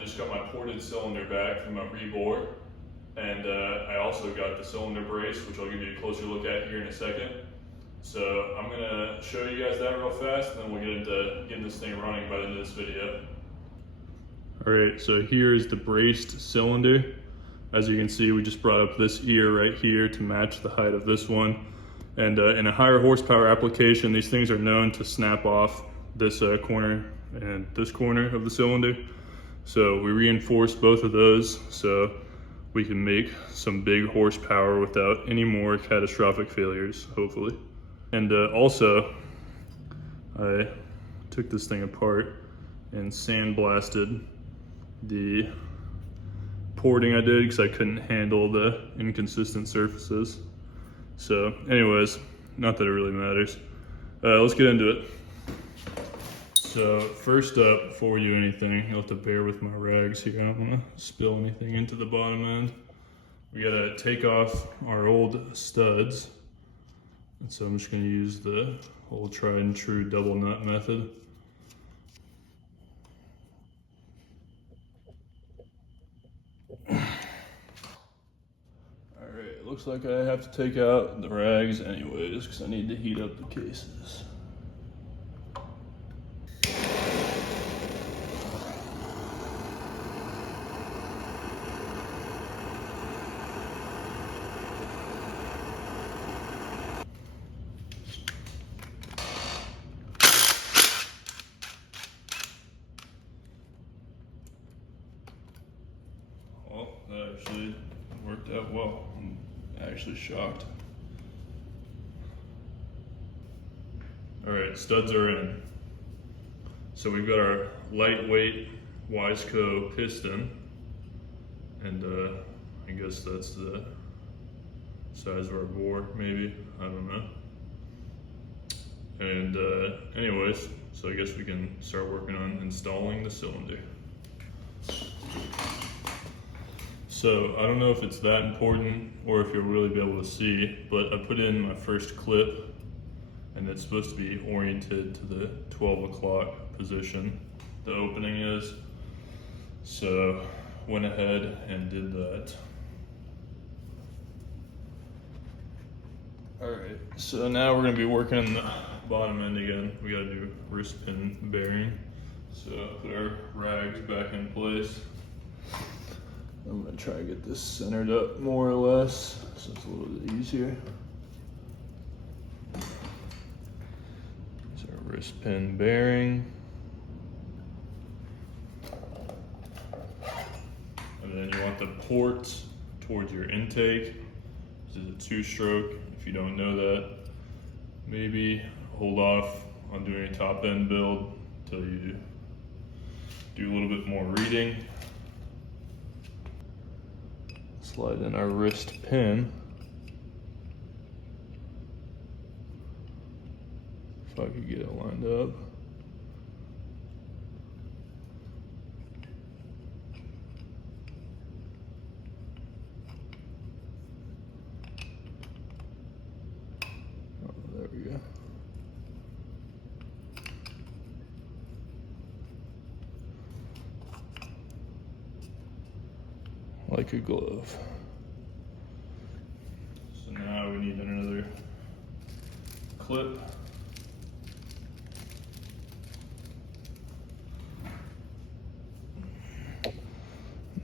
just got my ported cylinder back from my rebore, and I also got the cylinder brace, which I'll give you a closer look at here in a second. So I'm gonna show you guys that real fast, and then we'll get into getting this thing running by the end of this video. All right, so here's the braced cylinder. As you can see, we just brought up this ear right here to match the height of this one. And in a higher horsepower application, these things are known to snap off this corner and this corner of the cylinder. So we reinforce both of those so we can make some big horsepower without any more catastrophic failures, hopefully. And also, I took this thing apart and sandblasted the porting I did because I couldn't handle the inconsistent surfaces. So anyways, not that it really matters. Let's get into it. So first up, before we do anything, you'll have to bear with my rags here. I don't want to spill anything into the bottom end. We gotta take off our old studs. And so I'm just gonna use the old tried and true double nut method. Alright, looks like I have to take out the rags anyways because I need to heat up the cases. Well, that actually worked out well. I'm actually shocked. All right, studs are in. So we've got our lightweight Wiseco piston, and I guess that's the size of our bore, maybe, I don't know. And anyways, so I guess we can start working on installing the cylinder. So I don't know if it's that important or if you'll really be able to see, but I put in my first clip and it's supposed to be oriented to the 12 o'clock position the opening is. So went ahead and did that. All right, so now we're gonna be working on the bottom end again. We gotta do wrist pin bearing. So put our rags back in place. I'm gonna try to get this centered up more or less, so it's a little bit easier. There's our wrist pin bearing. And then you want the port towards your intake. This is a 2-stroke. If you don't know that, maybe hold off on doing a top end build until you do a little bit more reading. Slide in our wrist pin. If I could get it lined up. Oh, there we go. Like a glove. So now we need another clip.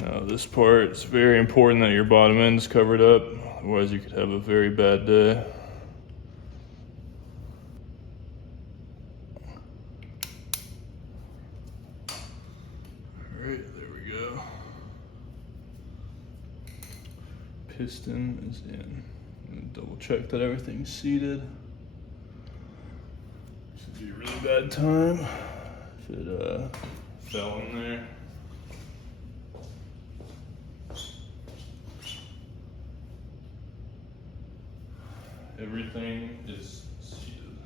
Now this part, it's very important that your bottom end is covered up, otherwise you could have a very bad day. All right, there we go. Piston is in. Double check that everything's seated. This would be a really bad time if it fell in there. Everything is seated.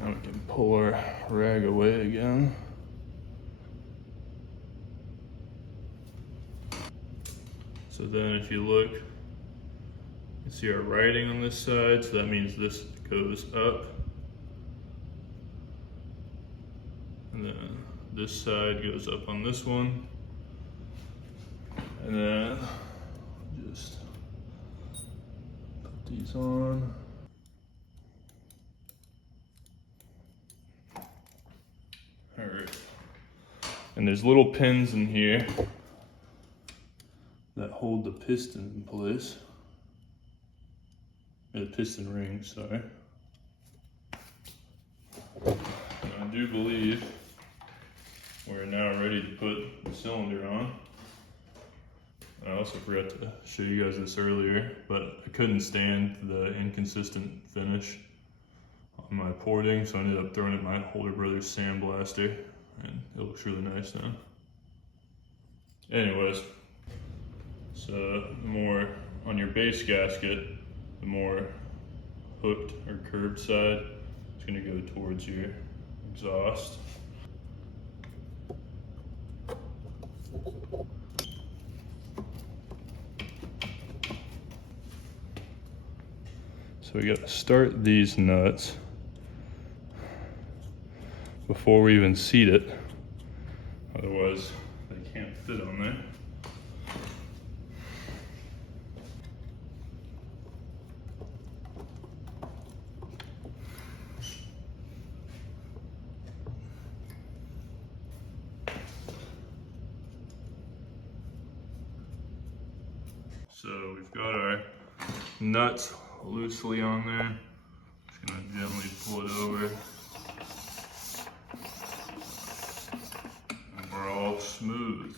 Now we can pull our rag away again. So then if you look, you can see our writing on this side, so that means this goes up. And then this side goes up on this one. And then just put these on. All right. And there's little pins in here that hold the piston in place. The piston ring, sorry. And I do believe we're now ready to put the cylinder on. I also forgot to show you guys this earlier, but I couldn't stand the inconsistent finish on my porting, so I ended up throwing it in my older brother's sandblaster, and it looks really nice now. Anyways, so the more on your base gasket, the more hooked or curved side is going to go towards your exhaust. So we got to start these nuts before we even seat it, otherwise they can't fit on there. So we've got our nuts loosely on there. Just gonna gently pull it over. And we're all smooth.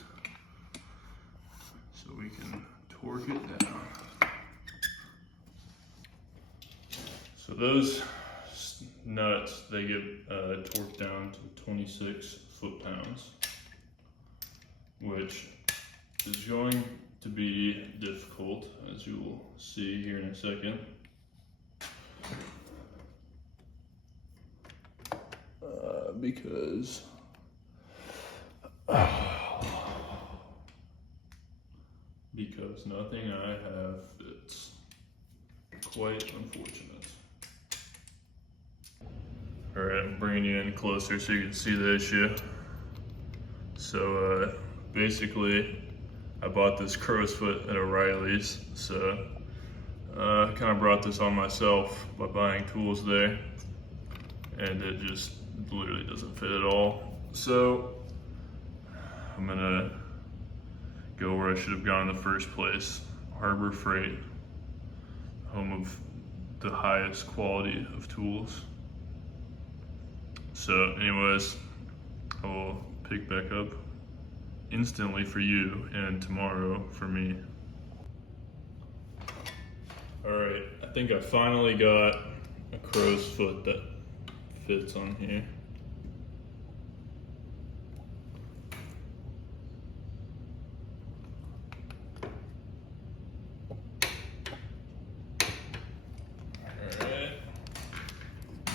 So we can torque it down. So those nuts, they get torqued down to 26 foot-pounds, which is going to be difficult, as you will see here in a second. Because nothing I have fits. Quite unfortunate. All right, I'm bringing you in closer so you can see the issue. So basically, I bought this crow's foot at O'Reilly's, so I kind of brought this on myself by buying tools there, and it just literally doesn't fit at all. So I'm gonna go where I should have gone in the first place, Harbor Freight, home of the highest quality of tools. So anyways, I will pick back up instantly for you and tomorrow for me. All right, I think I finally got a crow's foot that fits on here. All right,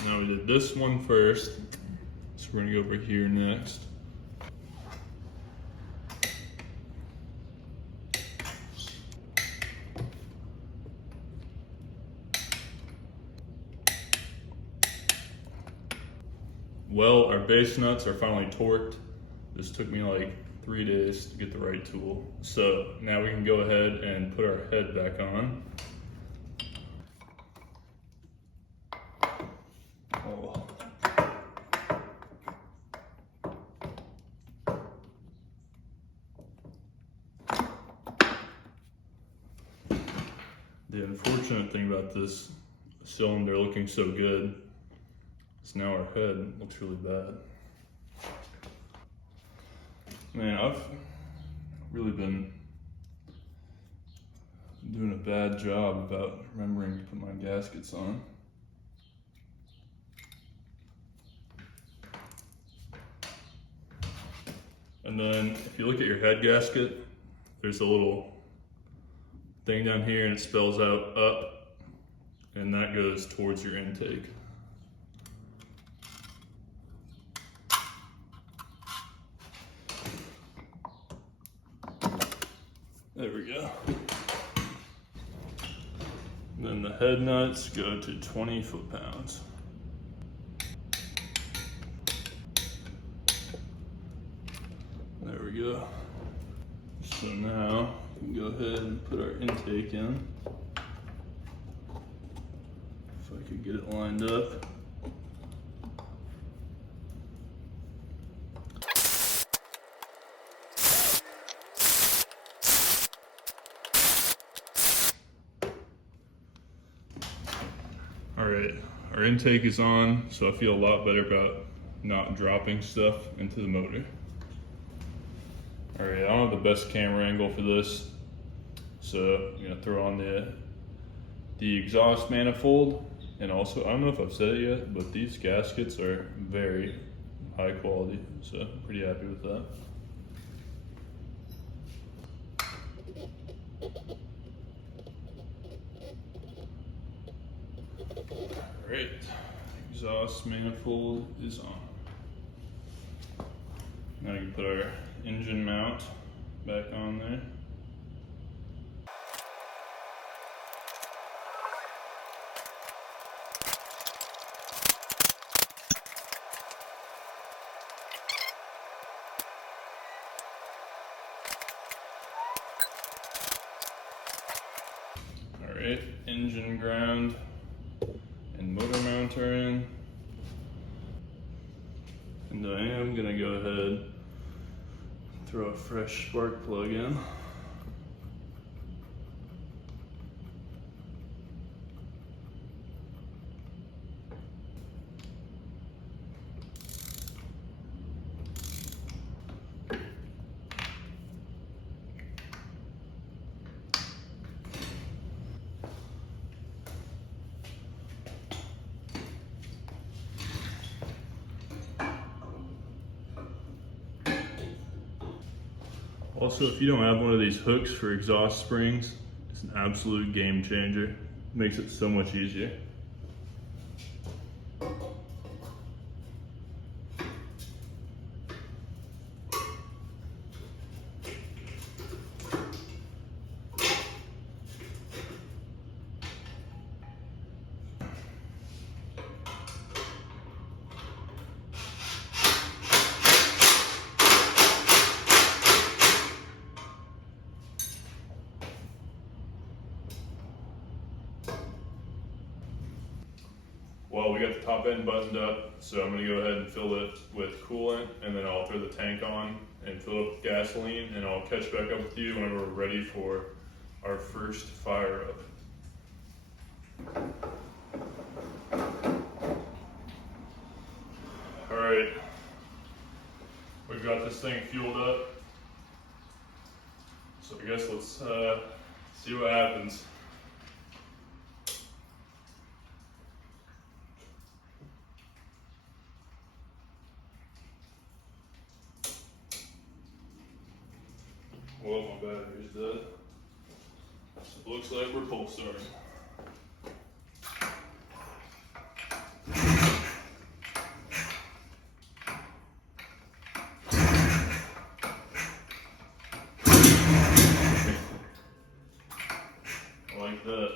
now we did this one first, so we're gonna go over here next. Well, our base nuts are finally torqued. This took me like 3 days to get the right tool. So now we can go ahead and put our head back on. Oh. The unfortunate thing about this cylinder looking so good, so now our head looks really bad. Man, I've really been doing a bad job about remembering to put my gaskets on. And then if you look at your head gasket, there's a little thing down here and it spells out up, and that goes towards your intake. There we go. Then the head nuts go to 20 foot-pounds. we go. So now we can go ahead and put our intake in. If I could get it lined up. All right, our intake is on, so I feel a lot better about not dropping stuff into the motor. All right, I don't have the best camera angle for this, so I'm gonna throw on the exhaust manifold, and also, I don't know if I've said it yet, but these gaskets are very high quality, so I'm pretty happy with that. All right, exhaust manifold is on. Now we can put our engine mount back on there. All right, engine ground and motor mount are in. And I am gonna go ahead and throw a fresh spark plug in. Also, if you don't have one of these hooks for exhaust springs, it's an absolute game changer. It makes it so much easier. Well, we got the top end buttoned up, so I'm gonna go ahead and fill it with coolant, and then I'll throw the tank on and fill it up with gasoline, and I'll catch back up with you whenever we're ready for our first fire up. All right, we've got this thing fueled up, so I guess let's see what happens. Well, my battery's dead. So it looks like we're pulse starting. I like that.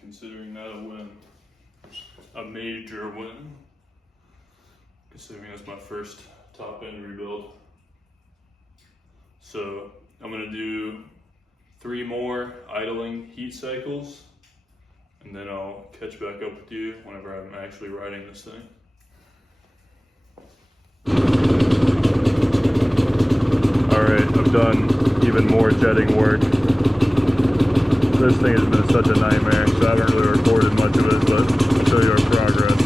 Considering that a win. a major win, considering that's my first top end rebuild. So I'm gonna do 3 more idling heat cycles, and then I'll catch back up with you whenever I'm actually riding this thing. Alright, I've done even more jetting work. This thing has been such a nightmare, so I haven't really recorded much of it, but I'll show you our progress.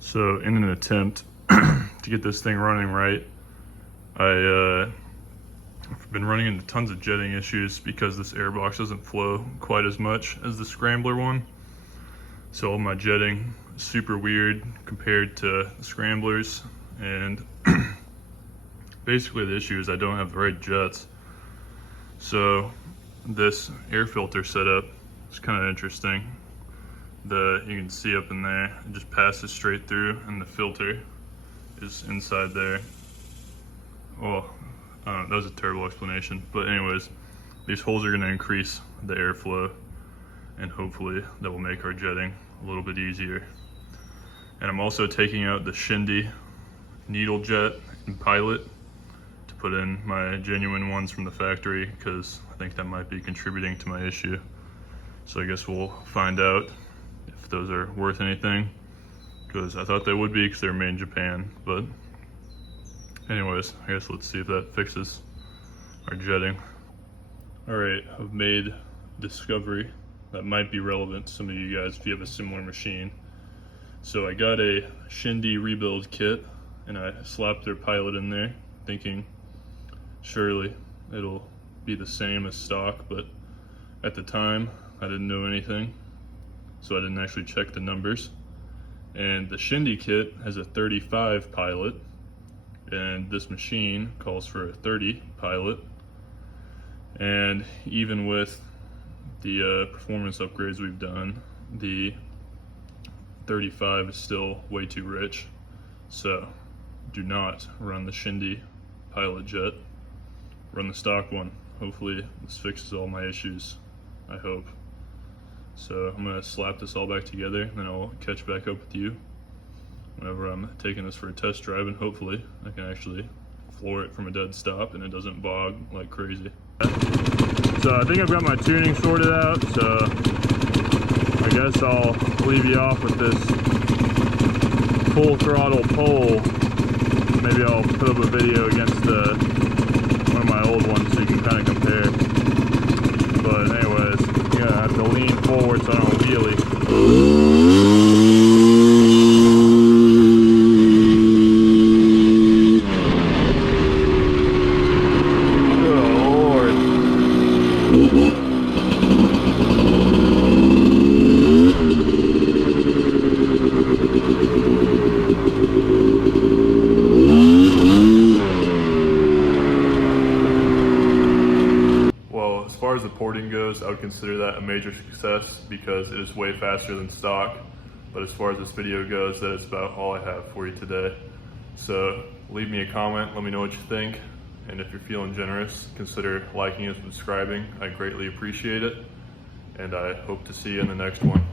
So in an attempt to get this thing running right, I've been running into tons of jetting issues because this airbox doesn't flow quite as much as the scrambler one. So all my jetting is super weird compared to the scramblers, and basically the issue is I don't have the right jets. So this air filter setup is kind of interesting. You can see up in there, it just passes straight through, and the filter is inside there. Well, that was a terrible explanation, but anyways, these holes are going to increase the airflow, and hopefully that will make our jetting a little bit easier. And I'm also taking out the Shindy needle jet and pilot to put in my genuine ones from the factory, because I think that might be contributing to my issue. So I guess we'll find out if those are worth anything, because I thought they would be because they're made in Japan. But anyways, I guess let's see if that fixes our jetting. Alright, I've made a discovery that might be relevant to some of you guys if you have a similar machine. So I got a Shindy rebuild kit, and I slapped their pilot in there thinking surely it'll be the same as stock, but at the time I didn't know anything, so I didn't actually check the numbers. And the Shindy kit has a 35 pilot, and this machine calls for a 30 pilot. And even with the performance upgrades we've done, the 35 is still way too rich. So do not run the Shindy pilot jet, run the stock one. Hopefully this fixes all my issues, I hope. So I'm gonna slap this all back together, and then I'll catch back up with you whenever I'm taking this for a test drive, and hopefully I can actually floor it from a dead stop and it doesn't bog like crazy. So I think I've got my tuning sorted out, so I guess I'll leave you off with this full throttle pole. Maybe I'll put up a video against one of my old ones so you can kind of compare. But anyways, I'm gonna have to lean forward so I don't wheelie. As far as the porting goes, I would consider that a major success because it is way faster than stock. But as far as this video goes, that is about all I have for you today. So leave me a comment, let me know what you think. And if you're feeling generous, consider liking and subscribing. I greatly appreciate it. And I hope to see you in the next one.